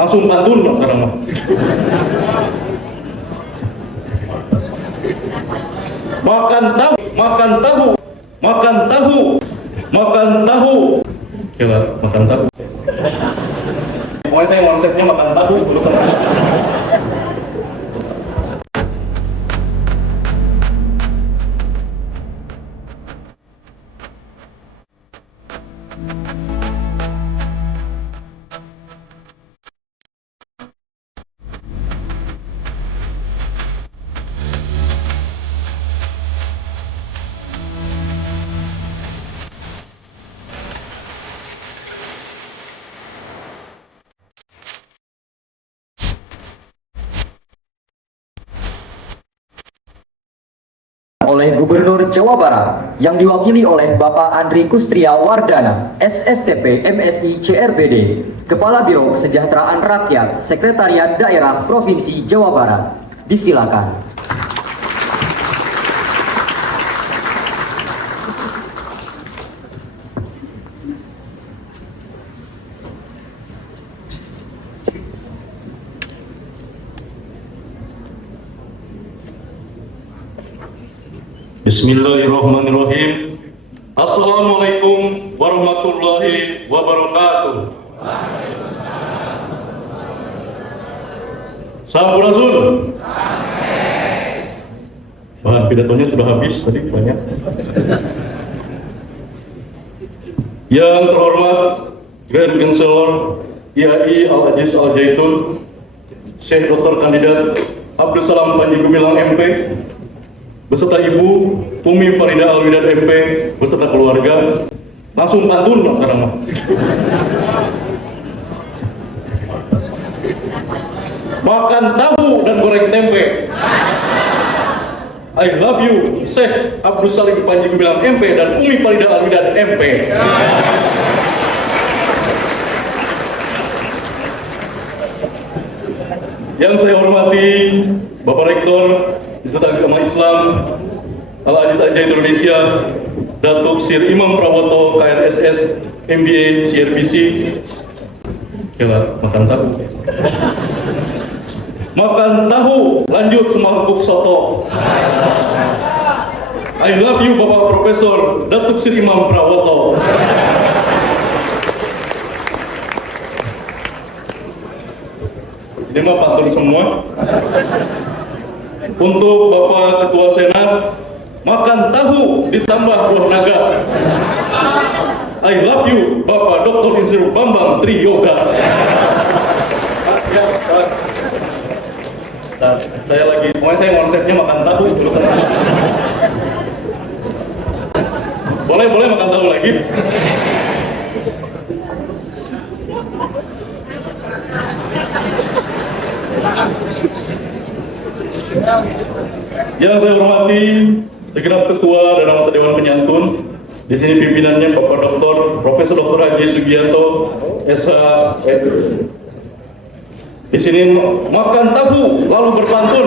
Langsung pantun sekarang mah. Makan tahu, makan tahu, makan tahu, makan tahu. Coba makan tahu. Pokoknya saya konsepnya makan tahu. Oleh Gubernur Jawa Barat yang diwakili oleh Bapak Andri Kustria Wardana, SSTP MSI CRBD, Kepala Biro Kesejahteraan Rakyat, Sekretariat Daerah Provinsi Jawa Barat. Disilakan. Bismillahirrahmanirrahim. Assalamualaikum warahmatullahi wabarakatuh. Sampurasun. Bahan pidatonya sudah habis tadi banyak. Yang terhormat Grand Chancellor IAI Al-Aziz Al-Zaitun, Syekh Dr. Kandidat Abdul Salam Panji Gumilang MP, beserta Ibu Umi Farida Alwidad MP beserta keluarga. Langsung pantun sekarang mah. Makan tahu dan goreng tempe. I love you Syekh Abdul Salim Panji Gumilang MP dan Umi Farida Alwidad MP. Yang saya hormati Bapak Rektor Institut Agama Islam Al-Aziz Al-Zaitun Indonesia, Datuk Sir Imam Prawoto KRSS MBA CRBC. Coba makan tahu. Makan tahu, lanjut semangkuk soto. I love you Bapak Profesor Datuk Sir Imam Prawoto. Ini mah pantun semua. Untuk Bapak Ketua Senat, makan tahu ditambah buah naga. I love you Bapak Dr. Insinyur Bambang Tri Yoga. Nah, saya lagi, pokoknya saya konsepnya makan tahu. Boleh makan tahu lagi. Yang saya hormati segenap ketua dan anggota Dewan Penyantun. Di sini pimpinannya Bapak Dr. Profesor Dr. Haji Sugianto, SH. Di sini makan tahu lalu berpantun.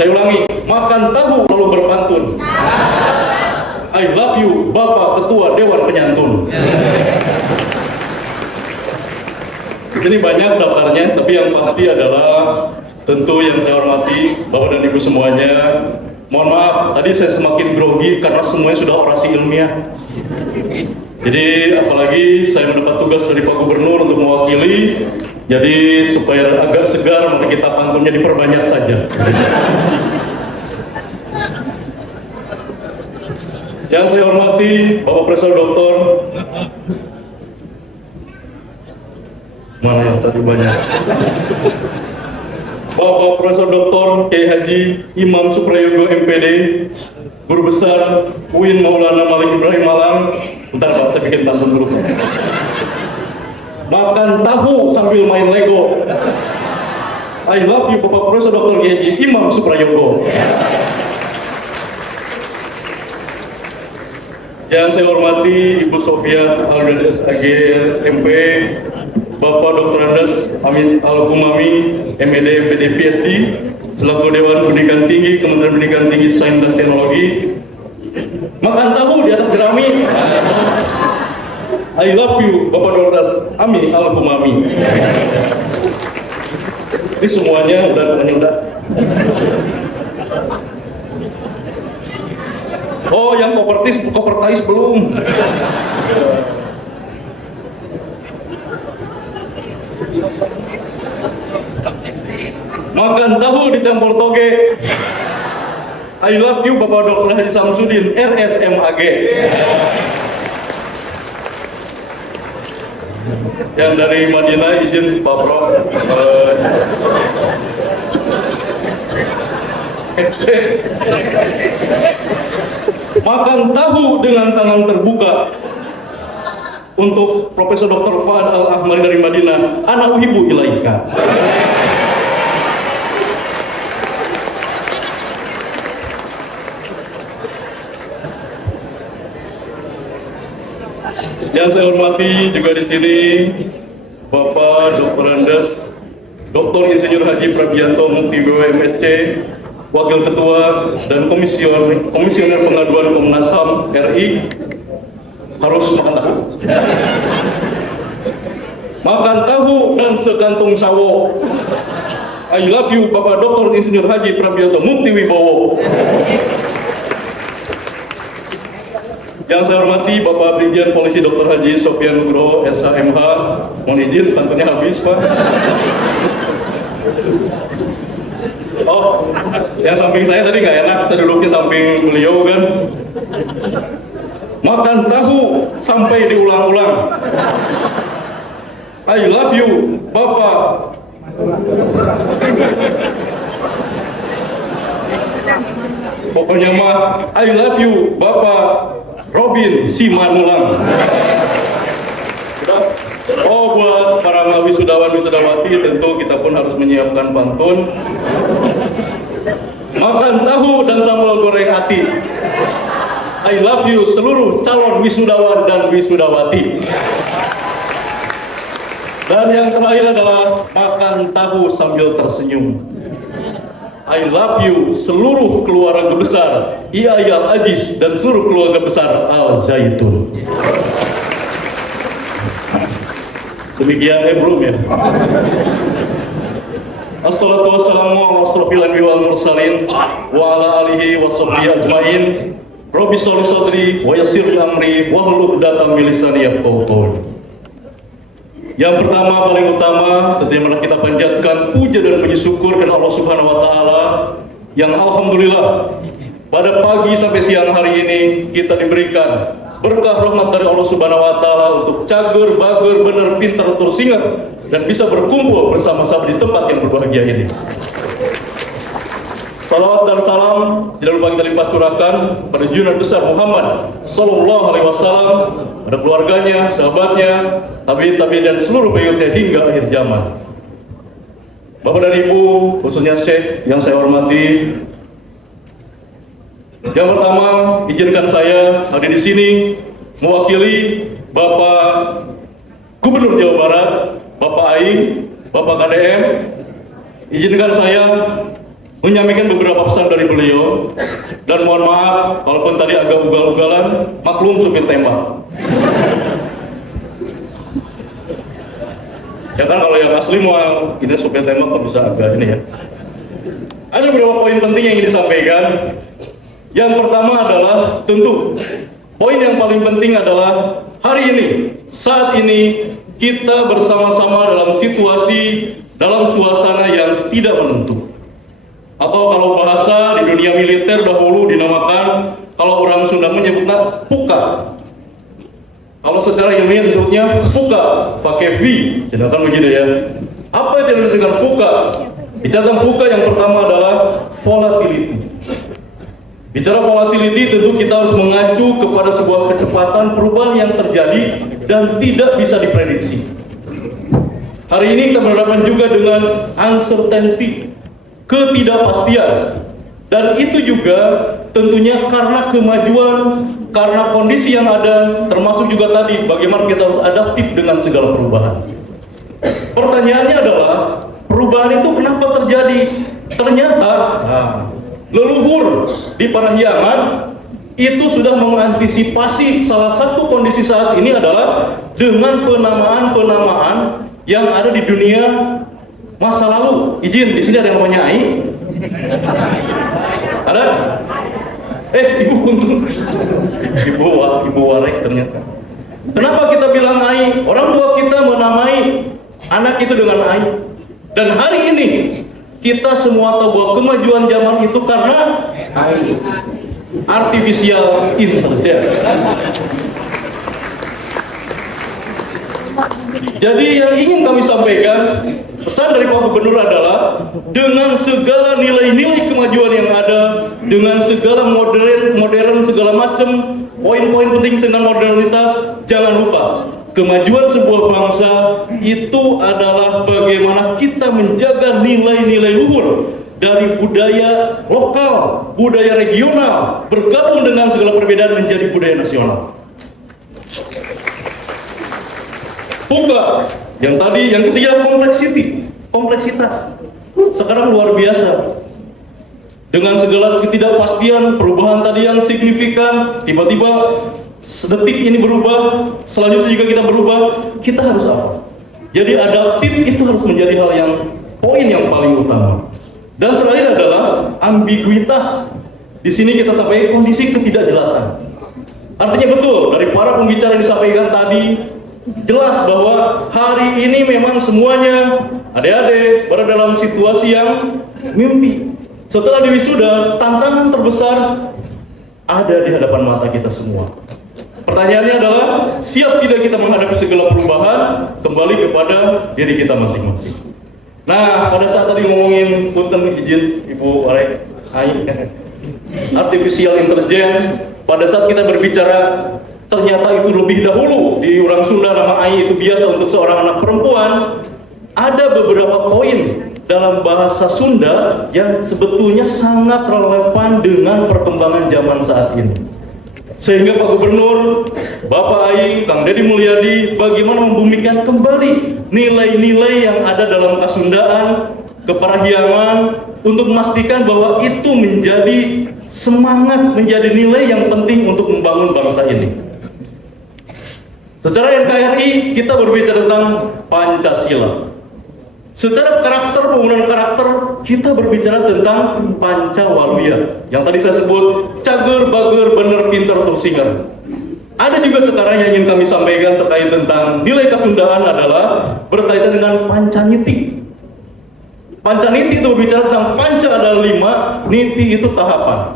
Saya ulangi, makan tahu lalu berpantun. I love you Bapak Ketua Dewan Penyantun. Ini banyak daftarnya, tapi yang pasti adalah tentu yang saya hormati Bapak dan Ibu semuanya. Mohon maaf, tadi saya semakin grogi karena semuanya sudah orasi ilmiah. Jadi apalagi saya mendapat tugas dari Pak Gubernur untuk mewakili, jadi supaya agak segar maka kita pantunnya diperbanyak saja. Yang saya hormati Bapak Profesor Doktor, mana yang tadi banyak? Bapak Profesor Dr. Kiai Haji Imam Suprayogo MPD, Guru Besar UIN Maulana Malik Ibrahim Malang. Bentar Pak, saya bikin pantun dulu. Makan tahu sambil main Lego. I love you Bapak Profesor Dr. Kiai Haji Imam Suprayogo. Yang saya hormati Ibu Sofia Alwidad SAG SMP, Bapak Dr. Andes Amis Al-Kumami MED MPD PhD selaku Dewan Pendidikan Tinggi Kementerian Pendidikan Tinggi Sains dan Teknologi. Makan tahu di atas jerami. I I love you Bapak Dr. Ami Al-Humami. Ini semuanya udah. Oh, yang kopertais belum. Makan tahu dicampur toge. I love you Bapak Dr. Haji Samsudin, RSMAG. Yang dari Madinah izin Pak Prof. Makan tahu dengan tangan terbuka untuk Profesor Dr. Fuad Al-Ahmari dari Madinah. Ana uhibbu ilaika. Yang saya hormati juga di sini Bapak Dr. Andes, Dr. Insinyur Haji Prabianto Mukti BWMSC, Wakil Ketua dan Komisioner Pengaduan Komnas HAM RI, harus makan tahu. Makan tahu dan sekantung sawo. I love you Bapak Dr. Insinyur Haji Prabianto Mukti Wibowo. Yang saya hormati Bapak Brigjen Polisi Dr. Haji Sofyan Nugroho SHMH, mohon izin tentunya habis Pak. Oh, yang samping saya tadi nggak enak, saya duduknya samping beliau kan. Makan tahu sampai diulang-ulang. I love you Bapak. Pokoknya mah I love you Bapak Robin Simanulang. Oh, buat para wisudawan wisudawati, tentu kita pun harus menyiapkan pantun. Makan tahu dan sambal goreng hati. I love you seluruh calon wisudawan dan wisudawati. Dan yang terakhir adalah makan tahu sambil tersenyum. I love you seluruh keluarga besar Iyai Al-Aziz dan seluruh keluarga besar Al-Zaitun. Demikian belum ya. Assalatu wassalamu ala asrofil anbiya wal mursalin wa ala alihi wa sahbihi ajmain. Rabbi sholli sadri wa yassir li amri wa hlul 'uqdatam min lisani yafqahu qawli. Yang pertama, paling utama, tentunya malah kita panjatkan puja dan puji syukur kepada Allah Subhanahu wa Ta'ala, yang alhamdulillah pada pagi sampai siang hari ini kita diberikan berkah rahmat dari Allah Subhanahu wa Ta'ala untuk cager, bager, bener, pintar, terus ingat dan bisa berkumpul bersama-sama di tempat yang berbahagia ini. Salawat dan salam tidak lupa kita limpah curahkan pada junjungan besar Muhammad Sallallahu Alaihi Wasallam, pada keluarganya, sahabatnya, tabi'in dan seluruh pengikutnya hingga akhir zaman. Bapak dan Ibu, khususnya Syekh yang saya hormati, yang pertama izinkan saya hadir di sini mewakili Bapak Gubernur Jawa Barat, Bapak Aing, Bapak KDM. Izinkan saya menyampaikan beberapa pesan dari beliau, dan mohon maaf walaupun tadi agak ugal-ugalan, maklum supir tembak. Ya kan, kalau yang asli mau ini supir tembak kok bisa agak ini ya. Ada beberapa poin penting yang ingin disampaikan. Yang pertama adalah tentu poin yang paling penting adalah hari ini, saat ini kita bersama-sama dalam situasi, dalam suasana yang tidak menentu. Atau kalau bahasa di dunia militer dahulu dinamakan, kalau orang Sunda menyebutnya puka. Kalau secara ilmiah disebutnya fuka, pakai V, sedangkan begitu ya. Apa yang dimaksud dengan fuka? Bicara fuka yang pertama adalah volatility. Bicara volatility tentu kita harus mengacu kepada sebuah kecepatan perubahan yang terjadi dan tidak bisa diprediksi. Hari ini kita berhadapan juga dengan uncertainty, ketidakpastian, dan itu juga tentunya karena kemajuan, karena kondisi yang ada, termasuk juga tadi bagaimana kita harus adaptif dengan segala perubahan. Pertanyaannya adalah perubahan itu kenapa terjadi? Ternyata leluhur di Parahyangan itu sudah mengantisipasi salah satu kondisi saat ini adalah dengan penamaan-penamaan yang ada di dunia masa lalu. Izin, di sini ada yang namanya Ai? Ada? Ibu kuntung. Ibu Warek ternyata. Kenapa kita bilang Ai? Orang tua kita menamai anak itu dengan Ai. Dan hari ini kita semua tahu bahwa kemajuan zaman itu karena AI, artificial intelligence. Jadi yang ingin kami sampaikan, pesan dari Pak Gubernur adalah dengan segala nilai-nilai kemajuan yang ada, dengan segala modern segala macam poin-poin penting tentang modernitas, jangan lupa kemajuan sebuah bangsa itu adalah bagaimana kita menjaga nilai-nilai luhur dari budaya lokal, budaya regional, bergabung dengan segala perbedaan menjadi budaya nasional. Buka. Yang ketiga kompleksitas. Sekarang luar biasa. Dengan segala ketidakpastian, perubahan tadi yang signifikan, tiba-tiba sedetik ini berubah, selanjutnya juga kita berubah, kita harus apa? Jadi adaptif itu harus menjadi hal yang poin yang paling utama. Dan terakhir adalah ambiguitas. Di sini kita sampaikan kondisi ketidakjelasan. Artinya betul dari para pembicara yang disampaikan tadi, jelas bahwa hari ini memang semuanya adik-adik berada dalam situasi yang mimpi. Setelah diwisuda, tantangan terbesar ada di hadapan mata kita semua. Pertanyaannya adalah, siap tidak kita menghadapi segala perubahan kembali kepada diri kita masing-masing. Nah, pada saat tadi ngomongin punten izin Ibu Warek, artificial intelligence, pada saat kita berbicara ternyata itu lebih dahulu di orang Sunda nama AI itu biasa untuk seorang anak perempuan, ada beberapa poin dalam bahasa Sunda yang sebetulnya sangat relevan dengan perkembangan zaman saat ini. Sehingga Pak Gubernur, Bapak Ai, Kang Deddy Mulyadi bagaimana membumikan kembali nilai-nilai yang ada dalam Kasundaan, Keparahiangan untuk memastikan bahwa itu menjadi semangat, menjadi nilai yang penting untuk membangun bangsa ini. Secara NKRI kita berbicara tentang Pancasila. Secara karakter, pembangunan karakter, kita berbicara tentang Pancawaluya. Yang tadi saya sebut, cager, bager, bener, pinter, tusingan. Ada juga sekarang yang ingin kami sampaikan terkait tentang nilai Kasundaan adalah berkaitan dengan Pancaniti. Pancaniti itu berbicara tentang Panca adalah 5, Niti itu tahapan.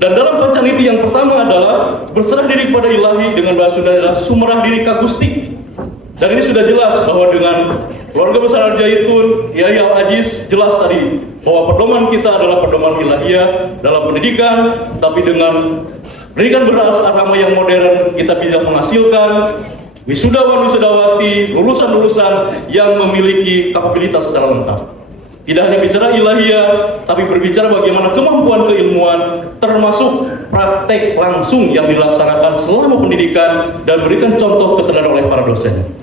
Dan dalam Pancaniti yang pertama adalah berserah diri kepada ilahi, dengan bahasa Sunda adalah sumerah diri kagusti. Dan ini sudah jelas bahwa dengan keluarga besar Al-Jaitun, Yai Al-Aziz, jelas tadi bahwa pedoman kita adalah pedoman ilahiyah dalam pendidikan, tapi dengan pendidikan beragama yang modern kita bisa menghasilkan wisudawan-wisudawati, lulusan-lulusan yang memiliki kapabilitas secara lengkap. Tidak hanya bicara ilahiyah, tapi berbicara bagaimana kemampuan keilmuan, termasuk praktek langsung yang dilaksanakan selama pendidikan dan berikan contoh keteladanan oleh para dosen.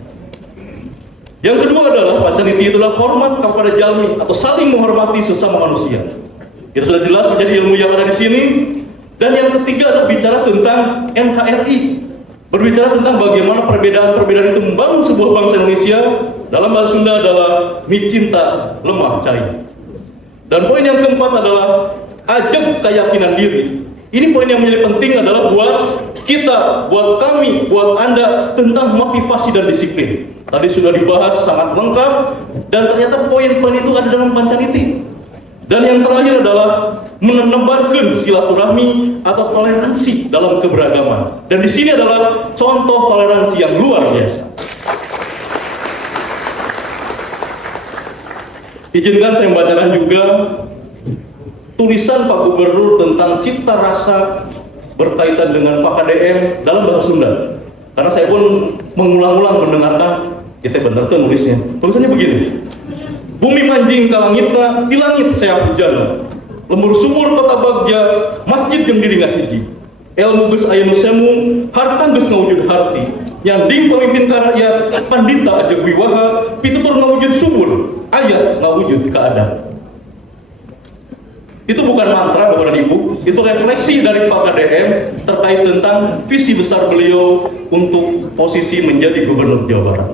Yang kedua adalah Pancaniti itulah hormat kepada jalmi atau saling menghormati sesama manusia. Itu sudah jelas menjadi ilmu yang ada di sini. Dan yang ketiga adalah bicara tentang NKRI, berbicara tentang bagaimana perbedaan-perbedaan itu membangun sebuah bangsa Indonesia. Dalam bahasa Sunda adalah micinta lemah cai. Dan poin yang keempat adalah ajak keyakinan diri. Ini poin yang menjadi penting adalah buat kita, buat kami, buat Anda tentang motivasi dan disiplin. Tadi sudah dibahas sangat lengkap dan ternyata poin-poin itu ada dalam Pancaniti. Dan yang terakhir adalah menebarkan silaturahmi atau toleransi dalam keberagaman. Dan di sini adalah contoh toleransi yang luar biasa. Izinkan saya membacakan juga tulisan Pak Gubernur tentang cipta rasa berkaitan dengan Pak KDM dalam bahasa Sunda. Karena saya pun mengulang-ulang mendengarkan, kita benar tuh nulisnya. Tulisannya begini: bumi manjing kalangitna, di langit saya hujan. Lembur sumur kota Bagja, masjid yang diringat hiji. Ilmu geus aya nu semu, harta geus ngawujud harti. Nyanding pemimpin karakyat, pandita aja wiwaha, pitutur ngawujud subur, ayat ngawujud keadaan. Itu bukan mantra Bapak dan Ibu, itu refleksi dari Pak KDM terkait tentang visi besar beliau untuk posisi menjadi Gubernur Jawa Barat.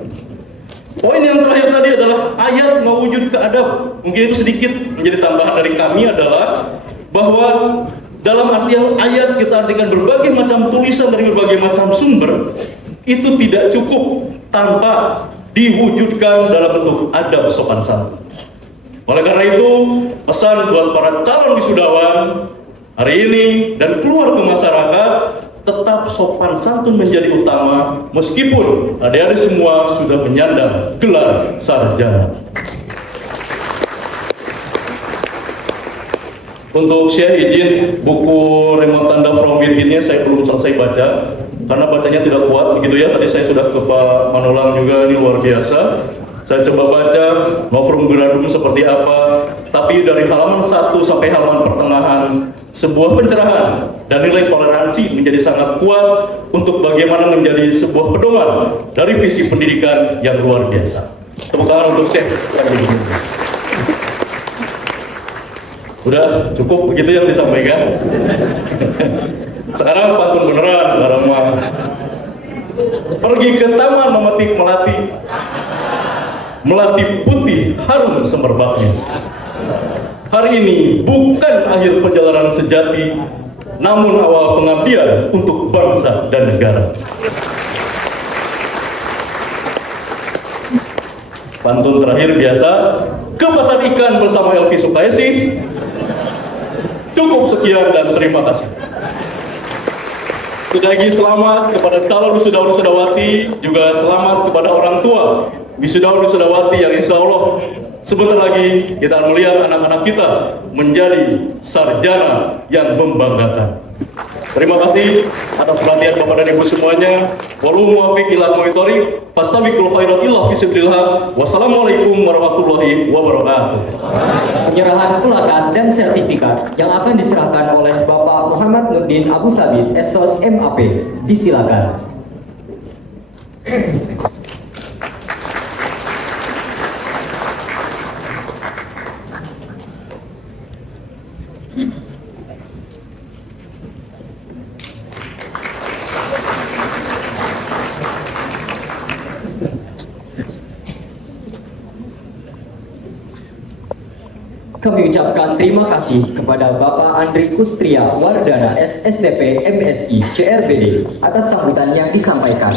Poin yang terakhir tadi adalah ayat mewujud ke adab. Mungkin itu sedikit menjadi tambahan dari kami adalah bahwa dalam artian ayat kita artikan berbagai macam tulisan dari berbagai macam sumber itu tidak cukup tanpa diwujudkan dalam bentuk adab sopan santun. Oleh karena itu, pesan buat para calon wisudawan hari ini dan keluar ke masyarakat, tetap sopan santun menjadi utama meskipun adik-adik semua sudah menyandang gelar sarjana. Untuk saya izin buku remote tanda from within-nya saya belum selesai baca karena bacanya tidak kuat begitu ya. Tadi saya sudah ke Pak Manulang juga, ini luar biasa. Saya coba baca Novum Gradum seperti apa, tapi dari halaman 1 sampai halaman pertengahan sebuah pencerahan dan nilai toleransi menjadi sangat kuat untuk bagaimana menjadi sebuah pedoman dari visi pendidikan yang luar biasa. Tepuk tangan untuk saya. Udah cukup begitu yang disampaikan. Sekarang pantun beneran, sekarang mah. Pergi ke taman memetik melati, melati putih harum semerbaknya. Hari ini bukan akhir perjalanan sejati, namun awal pengabdian untuk bangsa dan negara. Pantun terakhir biasa, ke pasar ikan bersama Elvi Sukaisi. Cukup sekian dan terima kasih. Sekali lagi selamat kepada calon wisudawan-wisudawati, juga selamat kepada orang tua wisudawan-wisudawati yang insya Allah sebentar lagi kita akan melihat anak-anak kita menjadi sarjana yang membanggakan. Terima kasih atas perhatian Bapak dan Ibu semuanya. Wallahu muwaffiq ila aqwamit fastabiqul khairat illa fi sabilillah. Wassalamualaikum warahmatullahi wabarakatuh. Penyerahan pulakan dan sertifikat yang akan diserahkan oleh Bapak Muhammad Nurdin Abu Thabit, Esos MAP. Disilakan. Kami ucapkan terima kasih kepada Bapak Andri Kustria Wardana, SSTP MSI CRBD atas sambutan yang disampaikan.